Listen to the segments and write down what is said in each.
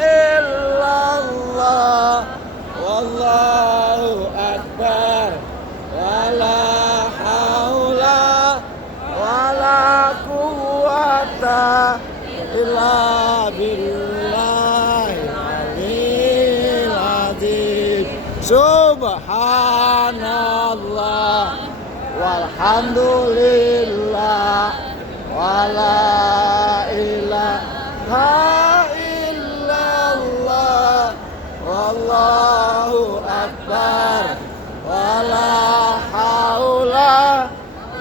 illallah wallahu akbar wala haula wala quwata illa billahil aliyyil azim. Subhanallah walhamdulillah wala ilaha illallah wallahu akbar wala haula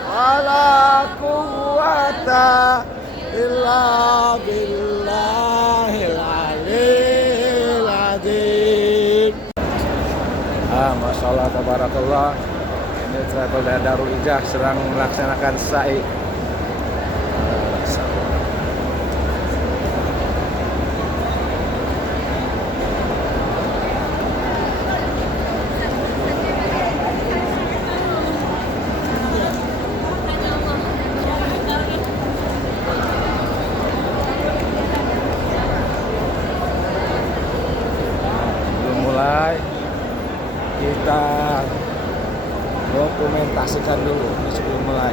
wala quwata illa billahil aliyyil azim. Masya Allah, tabarakallah. Ini travel dari Darul Ijah sedang melaksanakan sa'i. Kita dokumentasikan dulu sebelum mulai.